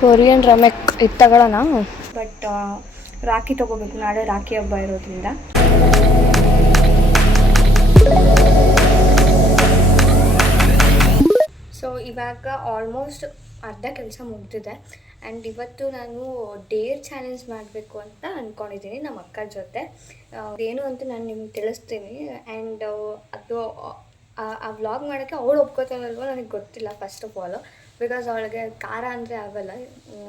Korean ರಮೆಕ್ ಇದು ತಗೊಳ್ಳೋಣ. But rakhi ತೊಗೋಬೇಕು, ನಾಳೆ ರಾಖಿ ಹಬ್ಬ ಇರೋದ್ರಿಂದ. ಸೊ ಇವಾಗ ಆಲ್ಮೋಸ್ಟ್ ಅರ್ಧ ಕೆಲಸ ಮುಗಿದಿದೆ. ಆ್ಯಂಡ್ ಇವತ್ತು ನಾನು ಡೇರ್ ಚಾಲೆಂಜ್ ಮಾಡಬೇಕು ಅಂತ ಅಂದ್ಕೊಂಡಿದ್ದೀನಿ ನಮ್ಮ ಅಕ್ಕ ಜೊತೆ. ಏನು ಅಂತ ನಾನು ನಿಮ್ಗೆ ತಿಳಿಸ್ತೀನಿ. ಆ್ಯಂಡ್ ಅದು ಆ ವ್ಲಾಗ್ ಮಾಡೋಕ್ಕೆ ಅವಳು ಒಪ್ಕೋತಾಳಲ್ವ ನನಗೆ ಗೊತ್ತಿಲ್ಲ ಫಸ್ಟ್ ಆಫ್ ಆಲು. ಬಿಕಾಸ್ ಅವಳಿಗೆ ಖಾರ ಅಂದರೆ ಆಗಲ್ಲ.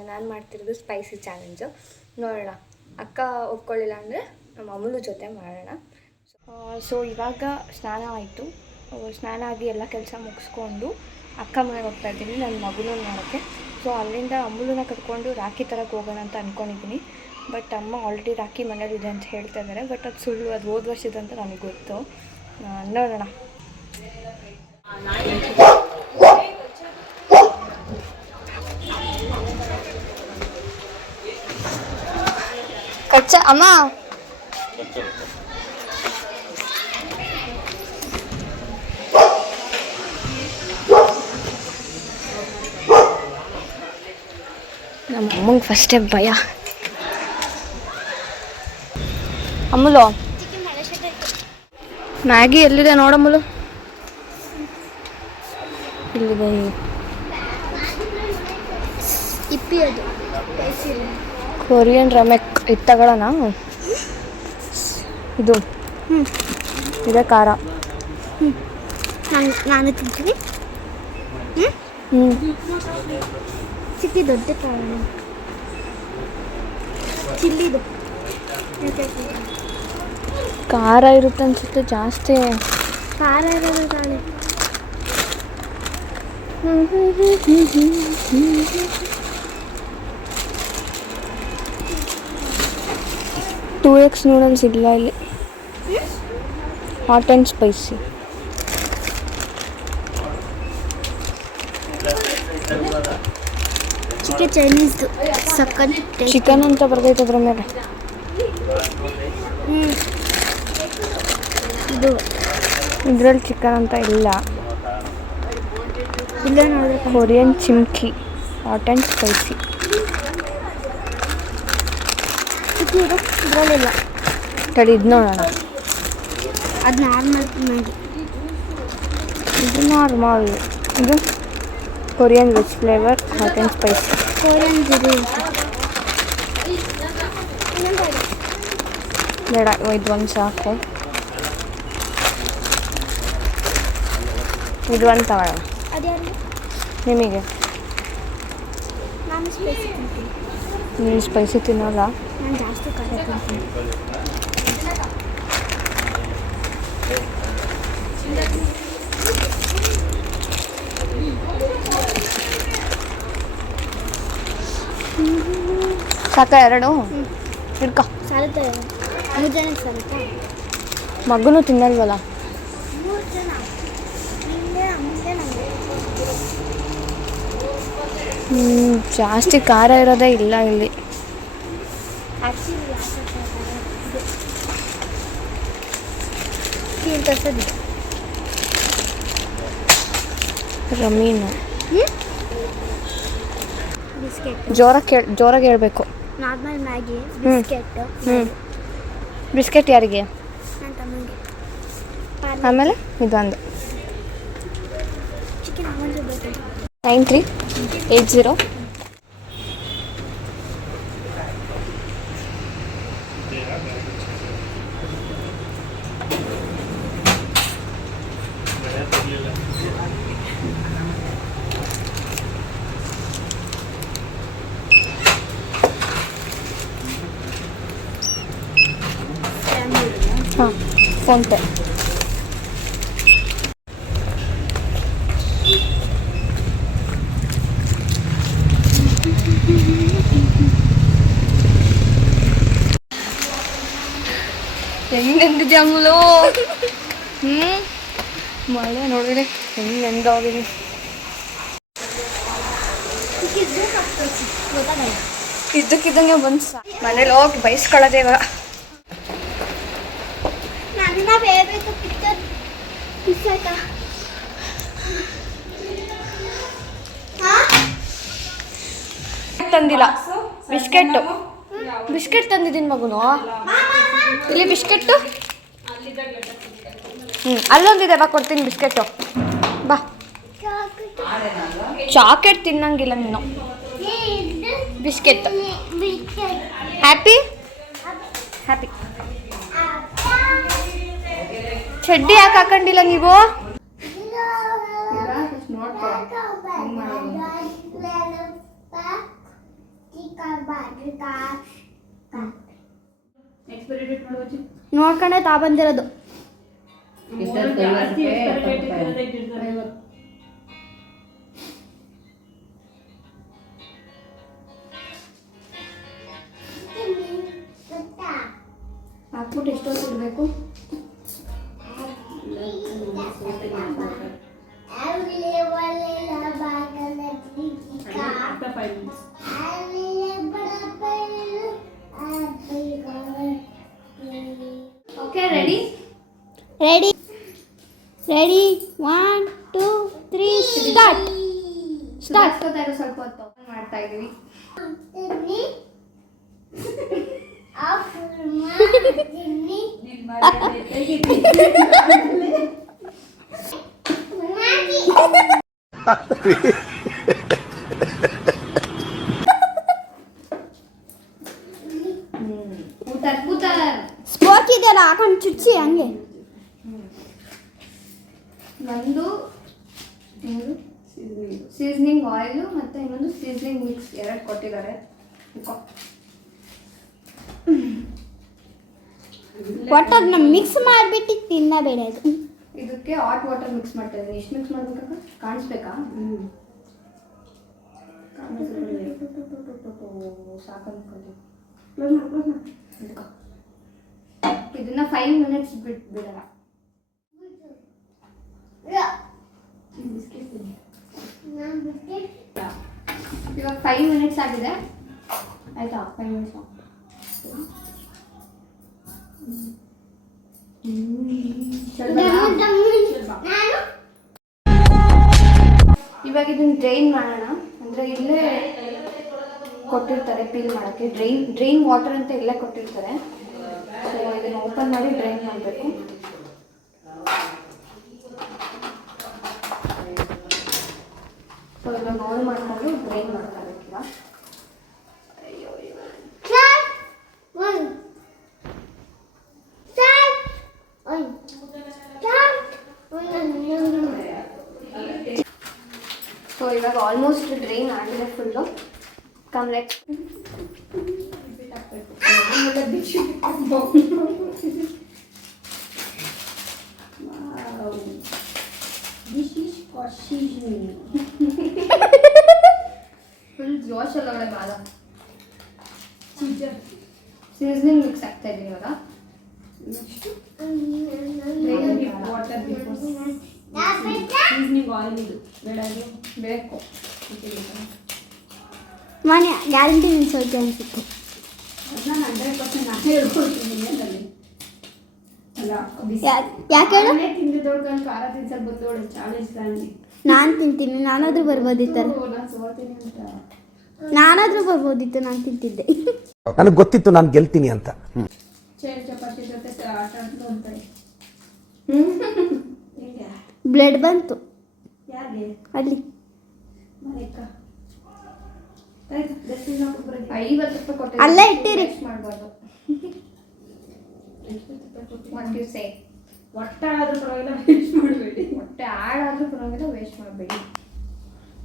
ನಾನು ಮಾಡ್ತಿರೋದು ಸ್ಪೈಸಿ ಚಾಲೆಂಜು. ನೋಡೋಣ, ಅಕ್ಕ ಒಪ್ಕೊಳ್ಳಿಲ್ಲ ಅಂದರೆ ನಮ್ಮ ಅಮ್ಮನ ಜೊತೆ ಮಾಡೋಣ. ಸೊ ಇವಾಗ ಸ್ನಾನ ಆಯಿತು. ಸ್ನಾನ ಆಗಿ ಎಲ್ಲ ಕೆಲಸ ಮುಗಿಸ್ಕೊಂಡು ಅಕ್ಕ ಮನೆಗೆ ಹೋಗ್ತಾಯಿದ್ದೀನಿ ನನ್ನ ಮಗುನ ನೋಡೋಕ್ಕೆ. ಸೊ ಅಲ್ಲಿಂದ ಅಮ್ಮನ ಕರ್ಕೊಂಡು ರಾಖಿ ತರಕ್ಕೆ ಹೋಗೋಣ ಅಂತ ಅಂದ್ಕೊಂಡಿದ್ದೀನಿ. ಬಟ್ ಅಮ್ಮ ಆಲ್ರೆಡಿ ರಾಖಿ ಮನೇಲಿದೆ ಅಂತ ಹೇಳ್ತಾ ಇದ್ದಾರೆ. ಬಟ್ ಅದು ಸುಳ್ಳು, ಅದು ಹೋದ ವರ್ಷದಂತ ನನಗೆ ಗೊತ್ತು. ನೋಡೋಣ. ಕಚ್ಚ ಅಮ್ಮ ನಮ್ಮ ಅಮ್ಮಂಗೆ ಫಸ್ಟೇ ಭಯ. ಅಮ್ಮಲು ಮ್ಯಾಗಿ ಎಲ್ಲಿದೆ ನೋಡಮ್ಮಲು. ಇಲ್ಲಿದೆ ಇಪ್ಪಿ, ಅದು ಕೊರಿಯನ್ ರಮೆಕ್ ಇದು ತಗೊಳ್ಳೋಣ. ಇದು ಇದೆ ಖಾರ. ನಾನು ತಿಂತೀನಿ. ಚಿಕ್ಕಿ ದೊಡ್ಡ ಖಾರ ಚಿಲ್ಲಿದು ಖಾರ ಇರುತ್ತೆ ಅನ್ಸುತ್ತೆ ಜಾಸ್ತಿ. ಖಾರ ಇರೋದು ತಾನೆ. 2x ನೂಡಲ್ಸ್ ಇಲ್ಲ ಇಲ್ಲಿ. Hot and spicy. ಚಿಕನ್ ಚೈನೀಸ್ದು ಸಕ್ಕತ್ ಚಿಕನ್ ಅಂತ ಬರ್ತೈತೆ ಅದ್ರ ಮೇಲೆ. ಇದು ಇದರಲ್ಲಿ ಚಿಕನ್ ಅಂತ ಇಲ್ಲ. ಇಲ್ಲ ನೋಡಿದ್ರೆ ಕೊರಿಯನ್ ಚಿಮ್ಕಿ ಹಾಟ್ ಆ್ಯಂಡ್ ಸ್ಪೈಸಿ. ಇದರಲ್ಲಿಲ್ಲ. ತಡಿ ಇದು ನೋಡೋಣ. ಅದು ನಾರ್ಮಲ್ ಮ್ಯಾಗಿ. ಇದು ನಾರ್ಮಲ್. ಇದು Korean veg flavour hot and spicy. Korean ಜಿರಿ ಬೇಡ, ಇದೊಂದು ಸಾಕು. ಇದೊಂದು ತಗೊಳ್ಳೋಣ ಅದ್ಯಾರು ನಿಮಗೆ. ನಾನು ಸ್ಪೈಸಿ ತಿಂತೀನಿ. ನೀನು ಸ್ಪೈಸಿ ತಿನ್ನೋಲ್ಲ. ನಾನು ಜಾಸ್ತಿ ಖಾರ ತಿಂತೀನಿ. ಸಾಕ ಎರಡು ಹಿಡ್ಕೊ. ಸಾಲುತ್ತೆ 3 ಜನಕ್ಕೆ ಸಾಲುತ್ತಾ? ಮಗನೂ ತಿನ್ನಲ್ವಲ್ಲ. 3 ಜನ ನಿಮಗೆ ನಮಗೆ. ಜಾಸ್ತಿ ಖಾರ ಇರೋದೇ ಇಲ್ಲ ಇಲ್ಲಿ. ರಮೀನು ಬಿಸ್ಕೆಟ್ ಜೋರಾಗಿ ಹೇಳ್ಬೇಕು. Normal Maggi, biscuit. ಬಿಸ್ಕೆಟ್ ಯಾರಿಗೆ? ನನ್ನ ತಮ್ಮಂಗೆ. ಆಮೇಲೆ ಇದೊಂದು ಚಿಕನ್ ಅಮೌಂಟ್ ಬೇಕು. 9380. ಹಾಂ, ಫೋನ್ಪೇ. ಹೆಂಗೆ ನೆಂದಿದ್ದೆ ಅಮ್ಮಲು. ಮಳೆ ನೋಡಿದ್ರೆ ಹೆಂಗೆ ನೆಂದೋಗಿದೆ. ಇದ್ದಕ್ಕಿದ್ದಂಗೆ ಬಂದು ಮನೇಲಿ ಹೋಗಿ ಬಯಸ್ಕೊಳ್ಳೋದೇ ಇವಾಗ. ನನ್ನ ಫೇವ್ರೇಟ್ ಪಿಕ್ಚರ್ ಪಿಕ್ಚರ್ ತಂದಿಲ್ಲ. ಬಿಸ್ಕೆಟ್ ತಂದಿದ್ದೀನಿ ಮಗುನು. ಇಲ್ಲಿ ಬಿಸ್ಕೆಟ್ಟು ಅಲ್ಲೊಂದಿದೆ, ಬಾ ಕೊಡ್ತೀನಿ ಬಿಸ್ಕೆಟು. ಬಾ, ಚಾಕ್ಲೇಟ್ ತಿನ್ನಂಗಿಲ್ಲ ನೀನು. ಬಿಸ್ಕೆಟ್. Happy happy. ಚಡ್ಡಿ ಯಾಕೆ ಹಾಕೊಂಡಿಲ್ಲ ನೀವು? ನೋಡ್ಕೊಂಡೆ ತಾ ಬಂದಿರೋದು. ಹಾಕ್ಬಿಟ್ಟು ಎಷ್ಟೊತ್ತು ಇಡಬೇಕು? Okay, ready ready ready 1 2 3 start. ಸ್ವಲ್ಪ ಹೊತ್ತು ಮಾಡ್ತಾ ಇದೀವಿ. ಸ್ಪೋಕ್ ಇದೆಯಲ್ಲ ಹಾಕೊಂಡು ಚುಚ್ಚಿ ಹಂಗೆ. ಒಂದು ಸೀಸನಿಂಗ್ ಆಯಿಲು ಮತ್ತು ಇನ್ನೊಂದು ಸೀಸನಿಂಗ್ ಮಿಕ್ಸ್ 2 ಕೊಟ್ಟಿದ್ದಾರೆ. ಒಟ್ಟು ಅದನ್ನ ಮಿಕ್ಸ್ ಮಾಡಿಬಿಟ್ಟು ತಿನ್ನಬೇಡ. ಅದು ಇದಕ್ಕೆ ಹಾಟ್ ವಾಟರ್ ಮಿಕ್ಸ್ ಮಾಡ್ತಾ ಇದ್ದೀನಿ. ಎಷ್ಟು ಮಿಕ್ಸ್ ಮಾಡ್ಬೇಕಕ್ಕ? ಕಾಣಿಸ್ಬೇಕಾ? ಸಾಕನ್ಕೊಳ್ಳಿ. ಇದನ್ನ 5 ಮಿನಿಟ್ಸ್ ಬಿಡಲ್ಲ. ಇವಾಗ 5 ಮಿನಿಟ್ಸ್ ಆಗಿದೆ ಆಯ್ತಾ? 5 ಮಿನಿಟ್ಸ್ ಇವಾಗ ಇದನ್ನ ಡ್ರೈನ್ ಮಾಡೋಣ. ಅಂದರೆ ಇಲ್ಲೇ ಕೊಟ್ಟಿರ್ತಾರೆ ಪೀಲ್ ಮಾಡೋಕ್ಕೆ. ಡ್ರೈನ್ ವಾಟರ್ ಅಂತ ಇಲ್ಲೇ ಕೊಟ್ಟಿರ್ತಾರೆ. ಸೊ ಇದನ್ನು ಓಪನ್ ಮಾಡಿ ಡ್ರೈನ್ ಮಾಡಬೇಕು. ಸೊ ಇವಾಗ ಆನ್ ಮಾಡಿಕೊಂಡು ಡ್ರೈನ್ ಮಾಡ್ತಾ ಬೇಕಿಲ್ಲ. ಸೊ ಇವಾಗ ಆಲ್ಮೋಸ್ಟ್ ಡ್ರೈನ್ ಆಗಿದೆ ಫುಲ್ಲು. ಕಮ್ಲೆಟ್ ಫುಲ್ ಜೋಶಲ್ಲ ಒಳ್ಳೆ ಬಾಲ. ಸೀಸನಿಂಗ್ ಮಿಕ್ಸ್ ಆಗ್ತಾ ಇದೀನಿ ಇವಾಗ. ವಾಟರ್ ಬಿಫೋರ್ ಸೀಸನಿಂಗ್ ಆಯಿಲ್ ಇದು ಬೇಕು. ಮನೆ ಗ್ಯಾರಂಟಿ ನಿಲ್ಸೋಕೆ ಅನ್ಸುತ್ತೆ. ಅದನ್ನ 100% ನಾನೇ ಹೇಳ್ಕೊಳ್ತೀನಿ ಅದರಲ್ಲಿ. ಅಲ್ಲ ಯಾಕೆ ಹೇಳು? ತಿಂದಿದ್ದೊಳ್ಕೊಂಡು ಖಾರ ತಿನ್ಸಲ್ ಬಂದೋಳು ಚಾಲೆಂಜ್ ಗಾಂಧಿ. ನಾನು ತಿಂತೀನಿ. ನಾನಾದ್ರೂ ಬರ್ಬೋದಿತ್ತಲ್ಲ. ನಾನು ಸೋತೀನಿ ಅಂತ. ನಾನಾದ್ರೂ ಬರ್ಬೋದಿತ್ತು. ನಾನು ತಿಂತಿದ್ದೆ. ನನಗೆ ಗೊತ್ತಿತ್ತು ನಾನು ಗೆಲ್ತೀನಿ ಅಂತ. ಚೇರ್ ಚಪಾತಿ ಜೊತೆ ಆಟ ಆಡ್ತು ಅಂತಾರೆ. ಬ್ಲಡ್ ಬಂತು ಯಾರಿಗೆ? ಅಲ್ಲಿ ಮನೆಕ್ಕ 50 ರೂಪಾಯಿ ಕೊಟ್ಟು ಅಲ್ಲೇ ಇಟ್ಟಿರಿ. ಮಾಡಬಾರ್ದು. What you say? ಒಟ್ಟೆ ಆದ್ರೂ ಪರವಾಗಿಲ್ಲ ವೇಸ್ಟ್ ಮಾಡಬೇಡಿ. ಹೊಟ್ಟೆ ಆಡಾದ್ರೂ ಪರವಾಗಿಲ್ಲ ವೇಸ್ಟ್ ಮಾಡಬೇಡಿ.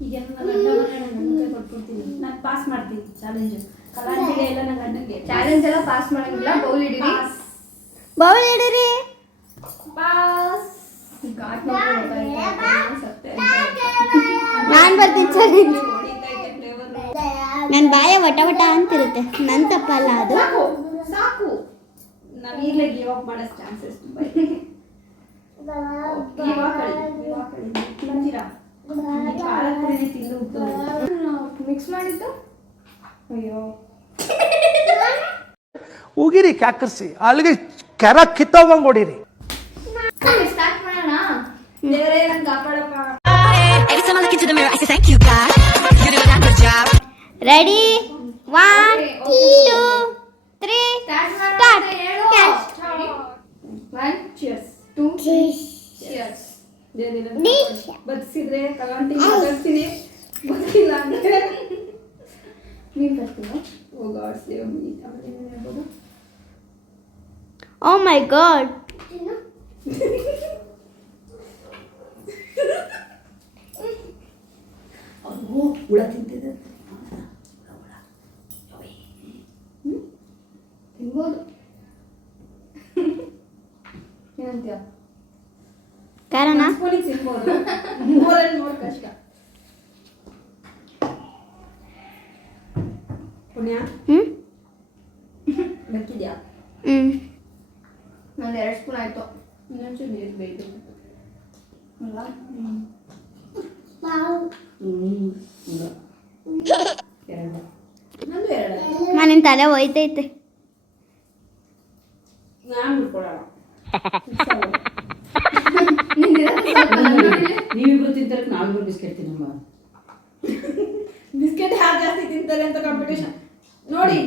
ಈಗ ನನ್ನ ಗಂಡ ಮನೆ ನನ್ನ ಗಂಡಗೆ ಕೊಟ್ಬಿಡ್ತೀನಿ. ನಾನು ಪಾಸ್ ಮಾಡ್ತೀನಿ ಚಾಲೆಂಜ್. ಕಲಾಂಜಿಗೆ ಎಲ್ಲ ನನ್ನ ಗಂಡಗೆ ಚಾಲೆಂಜ್ ಎಲ್ಲ ಪಾಸ್ ಮಾಡಂಗಿಲ್ಲ. ಬೌಲ್ ಹಿಡೀರಿ. ಬೌಲ್ ಇಡಿರಿ. ಪಾಸ್. ಘಾಟ್ ನಾನು ಬರ್ತೀನಿ ಚಾಲೆಂಜ್. ನನ್ನ ಬಾಯ ವಟ ವಟ ಅಂತಿರುತ್ತೆ. ನನ್ನ ತಪ್ಪಲ್ಲ ಅದು. ಸಾಕು. ನಾನು ಈಗಲೇ ಗಿವ್ ಅಪ್ ಮಾಡೋ ಚಾನ್ಸಸ್ ತುಂಬ ಇದೆ. ಬಂದಿರಾ ಖಾರದ ಪುಡಿನೇ ತಿಂದು ಮಿಕ್ಸ್ ಮಾಡಿದ್ದು. ಅಯ್ಯೋ ಉಗಿರಿ ಕ್ಯಾಕರ್ಸಿ ಅಲ್ಲಿಗೆ ಕೆರ ಕಿತ್ತೋಗಂಗೆ ಹೊಡೀರಿ. ಸ್ಟಾರ್ಟ್ ಮಾಡೋಣ. ದೇವರೇ ನನ್ನ ಕಾಪಾಡಪ್ಪ. Ready 1 2 3 start. One cheers. 2 cheers. ಬದುಕಿದ್ರೆ ಕಲಾಂಟಿ ಮಾತಾಡ್ತೀನಿ, ಬದುಕಿಲ್ಲ ಅಂದ್ರೆ ನೀನು ಬರ್ತೀನಾ? Oh god save me. ಆಮೇಲೆ ಏನೇನು ಹೇಳ್ಬೋದು? Oh my god. ಅದು ಹುಳ ತಿಂತಿದೆ. ತಿನ್ಬೋದು. ಏನಂತೀಯ? ಕಾರಣ ಸ್ಪೂನಿಗೆ ತಿನ್ಬೋದು, ಮೂರಲ್ಲಿ ಮೂರು ಕಷ್ಟ. ಪುಣ್ಯ ಬೆಕ್ಕಿದ್ಯಾ? ನಂದು 2 ಸ್ಪೂನ್ ಆಯಿತು. ಇನ್ನೊಂಚೂರು ನೀರು ಬೇಯ್ದು ಅಲ್ಲ? ಎರಡು. ನಂದು 2. ನಿನ್ನ ತಲೆ ಹೋಯ್ತೈತೆ. ನಾನು ಬಿಟ್ಕೊಡಲ್ಲ. ನೀವಿಬ್ರು ತಿಂತಾರೆ, ನಾವಿಬ್ರು ಬಿಸ್ಕೆಟ್ ತಿನ್ನಮ್ಮ. ಬಿಸ್ಕೆಟ್ ಯಾರು ಜಾಸ್ತಿ ತಿಂತಾರೆ ಅಂತ ಕಾಂಪಿಟೇಷನ್ ನೋಡಿ.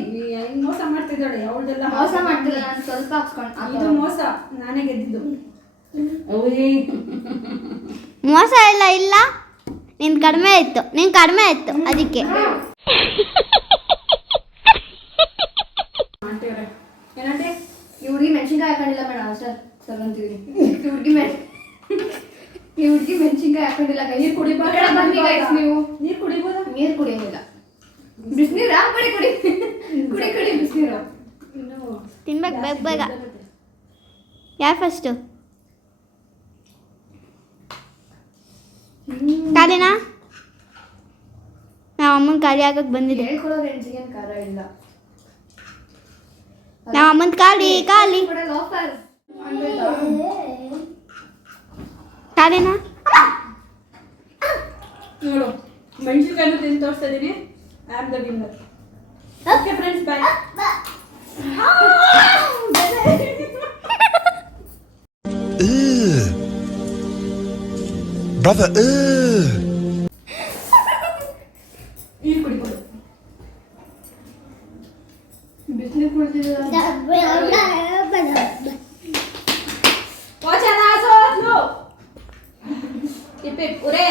ಹಿಂಗ್ ಮೋಸ ಮಾಡ್ತಿದ್ದಾಳೆ ಅವಳದೆಲ್ಲ. ಮೋಸ ಮಾಡ್ತಿಲ್ಲ, ನಾನು ಸ್ವಲ್ಪ ಹಾಕ್ಸ್ಕೊಂಡು. ಇದು ಮೋಸ, ನಾನೇ ಗೆದ್ದಿದ್ದು. ಮೋಸ ಇಲ್ಲ ಇಲ್ಲ, ನಿನ್ ಕಡಿಮೆ ಆಯ್ತು, ಅದಕ್ಕೆ. ಆಂಟಿಯವ್ರೆ ಏನಂటే ಈ ಹುಡುಗಿ ಮೆಣಸಿನ್ಕಾಯಿ ಹಾಕೊಂಡಿಲ್ಲ ಮೇಡಮ್. ಸರ್ ಅಂತೀವಿ. ಈ ಹುಡುಗಿ ಮೆಣಸಿನ್ಕಾಯಿ ಹಾಕೊಂಡಿಲ್ಲ. ನೀರು ಕುಡಿಬಾರ್ದು. ಬನ್ನಿ ಗೈಸ್, ನೀವು ನೀರು ಕುಡಿಬೋದಾ? ನೀರು ಕುಡಿಯಂಗಿಲ್ಲ. ಬಿಸಿನೀರು ಕುಡಿ ಬಿಸಿನೀರು. ತಿನ್ಬೇಕು ಬೇಗ ಬೇಗ. ಯಾರು ಫಸ್ಟು? ಖಾಲಿನಾ? ನಾವು ಅಮ್ಮನ ಖಾಲಿ ಆಗಕ್ಕೆ ಬಂದಿದೆ. ಹೇಳ್ಕೊಡೋ ರೆಂಜಿಗೆ ಖಾರ ಇಲ್ಲ. ನಾವು ಅಮ್ಮನ ಖಾಲಿ ಆಫರ್ ಖಾಲಿನಾ? ನೋಡು, ಮೆಣಸಿನ್ಕಾಯನ್ನು ತಿಂದು ತೋರಿಸ್ತಾ ಇದೀನಿ. I am the winner. Okay friends, bye. Brother, ನೀರು ಕುಡಿಬೋದು. ಬಿಸಿನೀರು ಕುಡಿತಿದ್ದೀರ? ವಾಚನ ಸೋತ್ಲು. ಇಪ್ಪೆ ಪುರೇ.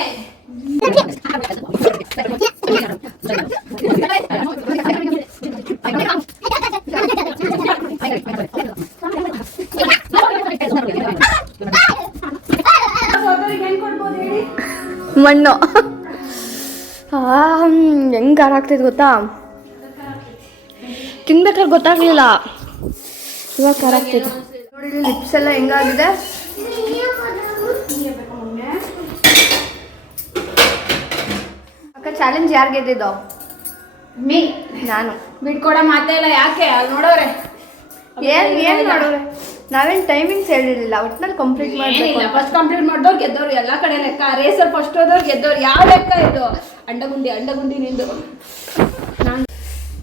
ಸೋತರಿಗೆ ಹೆಂಗ್ ಕೊಡ್ಬೋದು ಹೇಳಿ? ಮಣ್ಣು. ಹೆಂಗೆ ಖಾರ ಆಗ್ತೈತೆ ಗೊತ್ತಾ? ತಿನ್ಬೇಕಾದ್ರೆ ಗೊತ್ತಾಗ್ಲಿಲ್ಲ, ಇವಾಗ ಖಾರ ಆಗ್ತೈತೆ. ನೋಡಿ ಲಿಪ್ಸ್ ಎಲ್ಲ ಹೆಂಗಾಗಿದೆ. ಅಕ್ಕ, ಚಾಲೆಂಜ್ ಯಾರು ಗೆದ್ದಿದ್ದು? ಮೀ. ನಾನು. ಬಿಟ್ಕೊಡ ಮಾತೇ ಇಲ್ಲ. ಯಾಕೆ? ಅಲ್ಲಿ ನೋಡೋರೆ ಏನು ಮಾಡೋರೆ, ನಾವೇನು ಟೈಮಿಂಗ್ಸ್ ಹೇಳಿರಲಿಲ್ಲ, ಒಟ್ಟಿನಲ್ಲಿ ಕಂಪ್ಲೀಟ್ ಮಾಡಲಿಲ್ಲ. ಫಸ್ಟ್ ಕಂಪ್ಲೀಟ್ ಮಾಡಿದವ್ರು ಗೆದ್ದವ್ರು. ಎಲ್ಲ ಕಡೆ ಲೆಕ್ಕ. ರೇಸರ್ ಫಸ್ಟ್ ಹೋದವ್ರು ಗೆದ್ದವ್ರು. ಯಾವ ಲೆಕ್ಕ ಇದು? ಅಂಡಗುಂಡಿ ನಿಂದು. ನಾನು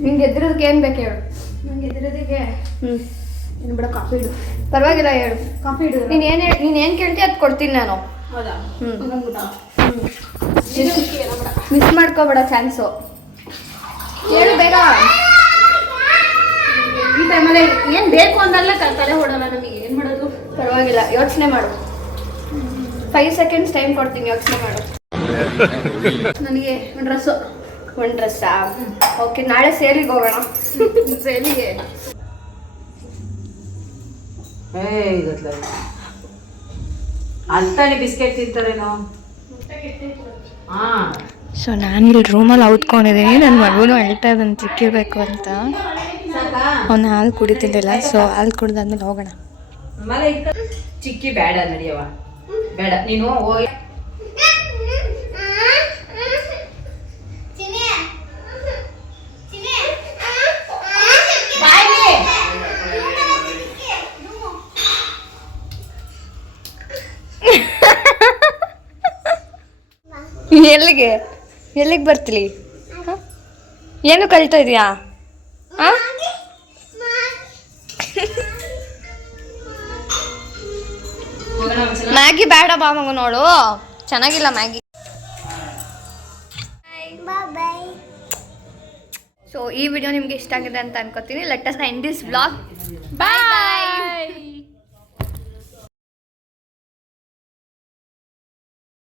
ನಿಂಗೆ ಗೆದ್ದಿರೋದಕ್ಕೆ ಏನು ಬೇಕು ಹೇಳು? ನಂಗೆ ಗೆದ್ದಿರೋದಕ್ಕೆ ಇನ್ನು ಬಿಡ, ಕಾಫಿ ಇಡು. ಪರವಾಗಿಲ್ಲ, ಹೇಳು. ಕಾಫಿ ಇಡು. ನೀನು ಕೇಳ್ತೀಯ ಅದು ಕೊಡ್ತೀನಿ ನಾನು. ಹೌದಾ? ಮಿಸ್ ಮಾಡ್ಕೋಬೇಡ ಚಾನ್ಸು. ಹೇಳು ಬೇಗ. ಈ ಟೈಮಲ್ಲಿ ಏನು ಬೇಕು ಅಂದಲ್ಲ ತಲೆ ಹೊಡಲ್ಲ ನಮಗೆ. ಏನು ಮಾಡೋದು? ಪರವಾಗಿಲ್ಲ, ಯೋಚನೆ ಮಾಡು. 5 seconds ಟೈಮ್ ಕೊಡ್ತೀನಿ, ಯೋಚನೆ ಮಾಡು. ನನಗೆ ಒಂದು ಡ್ರೆಸ್ಸು. ಒಂದು ಡ್ರೆಸ್ಸಾ? ಓಕೆ, ನಾಳೆ ಸೇಲಿಗೆ ಹೋಗೋಣ. ಸೇಲಿಗೆ ಅಂತಾನೆ ಬಿಸ್ಕೆಟ್ ತಿಂತಾರೇನೋ. ಹಾಂ, ಸೊ ನಾನಿಲ್ಲಿ ರೂಮಲ್ಲಿ ಔತ್ಕೊಂಡಿದ್ದೀನಿ. ನನ್ನ ಮಗುನು ಅಳ್ತಾ ಇದ್ದಾನೆ ಚಿಕ್ಕಿಬೇಕು ಅಂತ. ಅವನು ಹಾಲು ಕುಡಿತಿರ್ಲಿಲ್ಲ, ಸೊ ಹಾಲು ಕುಡ್ದಾದ್ಮೇಲೆ ಹೋಗೋಣ. ಆಮೇಲೆ ಚಿಕ್ಕಿ ಬೇಡ ನಡಿಯವ, ಬೇಡ ನೀನು ಹೋಗಿ. ಎಲ್ಲಿಗೆ ಬರ್ತೀಲಿ? ಏನು ಕಲಿತಾ ಇದೀಯಾ? ಮ್ಯಾಗಿ ಬೇಡ ಬಾ ಮಗು, ನೋಡು ಚೆನ್ನಾಗಿಲ್ಲ ಮ್ಯಾಗಿ. ಸೊ ಈ ವಿಡಿಯೋ ನಿಮಗೆ ಇಷ್ಟ ಆಗಿದೆ ಅಂತ ಅನ್ಕೋತೀನಿ. Let us end this vlog. Bye bye.